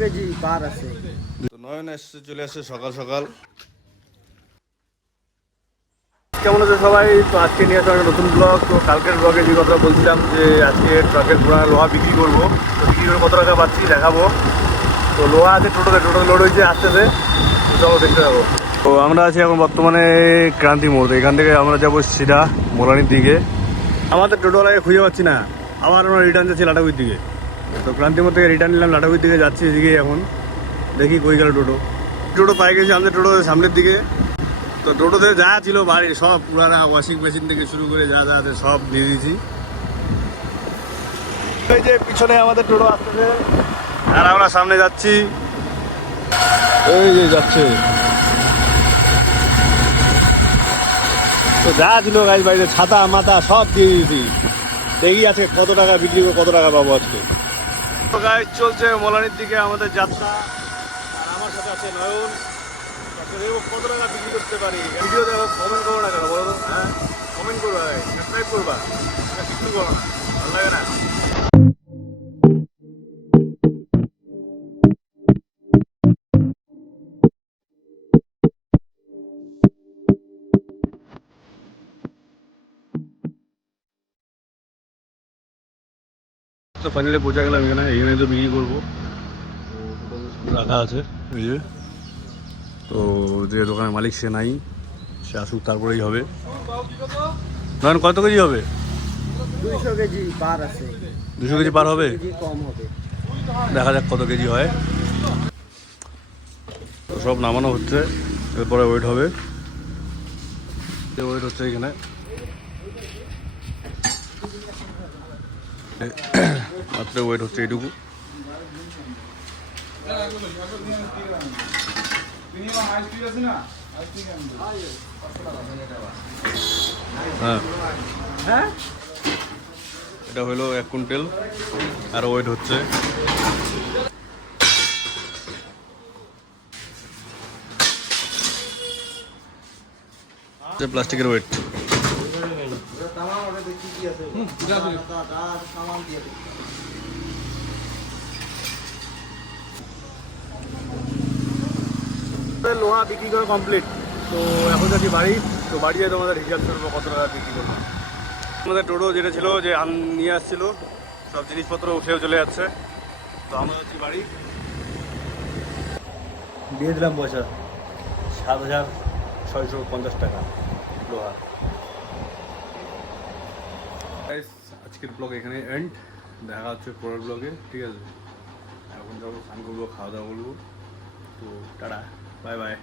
KG পার আছে। তো নয়ন এসে চলে আসছে সকাল সকাল। কেমন আছে সবাই? তো আজকে নিয়ে আসা একটা নতুন ব্লগ। তো কালকের ব্লগে যে কথা বলছিলাম যে আজকে ট্রাকের ঘোড়া লোহা বিক্রি করবো, তো বিক্রি করে কত টাকা পাচ্ছি দেখাবো। তো লোহা আছে টোটোতে লোড হয়েছে আসতেছে, তো চলো দেখতে যাবো। তো আমরা আছি এখন বর্তমানে ক্রান্তি মোড়। এখান থেকে আমরা যাবো সিধা মোরানির দিকে। আমাদের টোটোওয়ালাকে খুঁজে পাচ্ছি না, আবার আমরা রিটার্ন যাচ্ছি লাটাগুড়ির দিকে। তো ক্রান্তি মোড় থেকে রিটার্ন নিলাম, লাটাগুড়ির দিকে যাচ্ছি এদিকে। এখন দেখি কই গেল টোটো। টোটো পাই গেছি আমাদের টোটো সামনের দিকে। তো টোটোতে যা ছিল বাড়ির সব পুরানা ওয়াশিং মেশিন থেকে শুরু করে যা যা আছে সব নিয়ে দিয়েছি। এই যে পিছনে আমাদের টোটো আসতেছে আর আমরা সামনে যাচ্ছি। এই যে যাচ্ছে। তো যা ছিল গাছ বাড়িতে ছাতা মাথা সব দিয়ে দিয়েছি। দেখি আছে কত টাকা বিক্রি করে কত টাকা পাবো আজকে। তো গাছ চলছে মোলানির দিকে আমাদের যাত্রা। আর আমার সাথে আছে নয়ন। কত টাকা বিক্রি করতে পারি ভিডিও দেখো, কমেন্ট করো না কেন বলো তো? হ্যাঁ, কমেন্ট করবা, সাবস্ক্রাইব করবা, বিক্রি করো না, ভালো লাগে না। তো ফাইনালি বোঝা গেলাম এখানে তো বিক্রি করবো। তো রাখা আছে এই যে। তো যে দোকানের মালিক সে নাই, সে আসুক তারপরেই হবে। ধরেন কত কেজি হবে? 200 কেজি পার আছে। 200 কেজি পার হবে? কেজি কম হবে। দেখা যাক কত কেজি হয়। তো সব নামানো হচ্ছে, এরপরে ওয়েট হবে। ওয়েট হচ্ছে এখানে। মাত্র ওয়েট হচ্ছে এইটুকু। হ্যাঁ, এটা হলো 1 কুইন্টাল আর ওয়েট হচ্ছে। প্লাস্টিকের ওয়েট। লোহা বিক্রি করা কমপ্লিট। তো এখন যাচ্ছি বাড়ি। তো বাড়ি যেয়ে তোমাদের হিসাব করবো কত টাকা বিক্রি করবো। আমাদের টোটো যেটা ছিল যে নিয়ে আসছিল সব জিনিসপত্র উঠেও চলে যাচ্ছে। তো আমরা যাচ্ছি বাড়ি। দিয়ে দিলাম পয়সা 7,650 টাকা লোহা। আজকের ব্লগ এখানে এন্ড। দেখা হচ্ছে পরের ব্লগে, ঠিক আছে? এখন যাবো স্নান করবো, খাওয়া দাওয়া করবো। তো টাটা, বাই বাই।